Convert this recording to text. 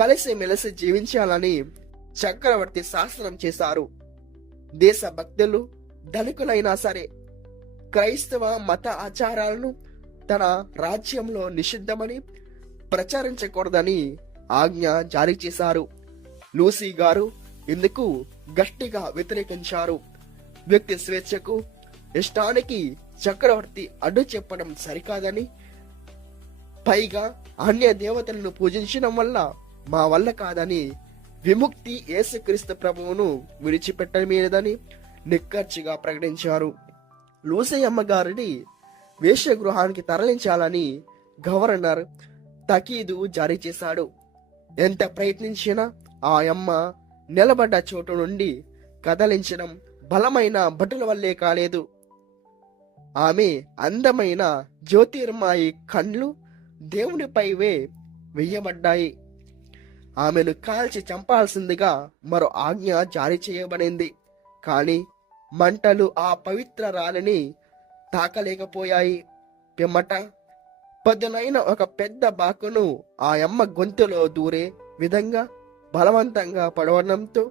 కలిసిమెలిసి జీవించాలని చక్రవర్తి శాసనం చేశారు. దేశభక్తులు ధనికులైనా సరే క్రైస్తవ మత ఆచారాలను తన రాజ్యంలో నిషిద్ధమని ప్రచారించకూడదని ఆజ్ఞ జారీ చేశారు. లూసీ గారు ఇందుకు గట్టిగా వ్యతిరేకించారు. వ్యక్తి స్వేచ్ఛకు ఇష్టానికి చక్రవర్తి అడ్డు చెప్పడం సరికాదని, పైగా అన్య దేవతలను పూజించడం వల్ల మా వల్ల కాదని, విముక్తి యేసుక్రీస్తు ప్రభువును విడిచిపెట్టలేదని నిక్కచ్చిగా ప్రకటించారు. లూసీ అమ్మగారిని వేశ్యగృహానికి తరలించాలని గవర్నర్ తకీదు జారీ చేశాడు. ఎంత ప్రయత్నించినా ఆ అమ్మ నిలబడ్డ చోటు నుండి కదలించడం బలమైన భటుల వల్లే కాలేదు. ఆమె అందమైన జ్యోతిర్మాయి కండ్లు దేవునిపైవే వెయ్యబడ్డాయి. ఆమెను కాల్చి చంపాల్సిందిగా మరో ఆజ్ఞ జారీ చేయబడింది. కానీ మంటలు ఆ పవిత్రరాలిని తాకలేకపోయాయి. పిమ్మట పదునైన ఒక పెద్ద బాకును ఆ అమ్మ గొంతులో దూరే విధంగా బలవంతంగా పడవడంతో